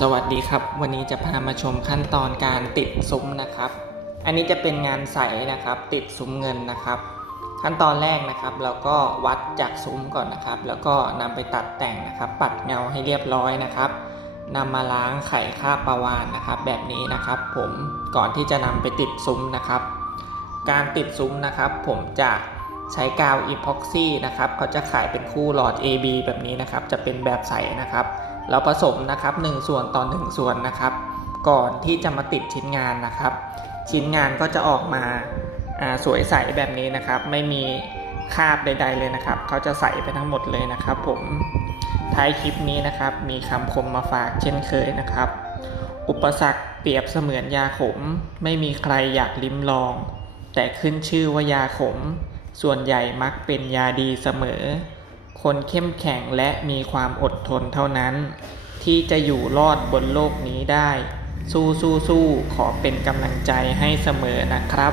สวัสดีครับ วันนี้จะพามาชมขั้นตอนการติดซุ้มนะครับ อันนี้จะเป็นงานใสนะครับ ติดซุ้มเงินนะครับ ขั้นตอนแรกนะครับเราก็วัดจากซุ้มก่อนนะครับ แล้วก็นำไปตัดแต่งนะครับ ปัดเงาให้เรียบร้อยนะครับนำมาล้างไข่คราประวานนะครับ แบบนี้นะครับ ผมก่อนที่จะนำไปติดซุ้มนะครับ การติดซุ้มนะครับ ผมจะใช้กาวอีพ็อกซี่นะครับเขาจะขายเป็นคู่หลอด AB แบบนี้นะครับ จะเป็นแบบใสนะครับ เราผสมนะครับ1ส่วนต่อ1ส่วนนะครับ ก่อนที่จะมาติดชิ้นงานนะครับ ชิ้นงานก็จะออกมาาสวยใสแบบนี้นะครับ ไม่มีคราบใด ๆ เลยนะครับ เขาจะใสไปทั้งหมดเลยนะครับ ผมท้ายคลิปนี้นะครับ มีคำคมมาฝากเช่นเคยนะครับ อุปสรรคเปรียบเสมือนยาขม ไม่มีใครอยากลิ้มลอง แต่ขึ้นชื่อว่ายาขม ส่วนใหญ่มักเป็นยาดีเสมอ คนเข้มแข็งและมีความอดทนเท่านั้น ที่จะอยู่รอดบนโลกนี้ได้ สู้สู้สู้ขอเป็นกำลังใจให้เสมอนะครับ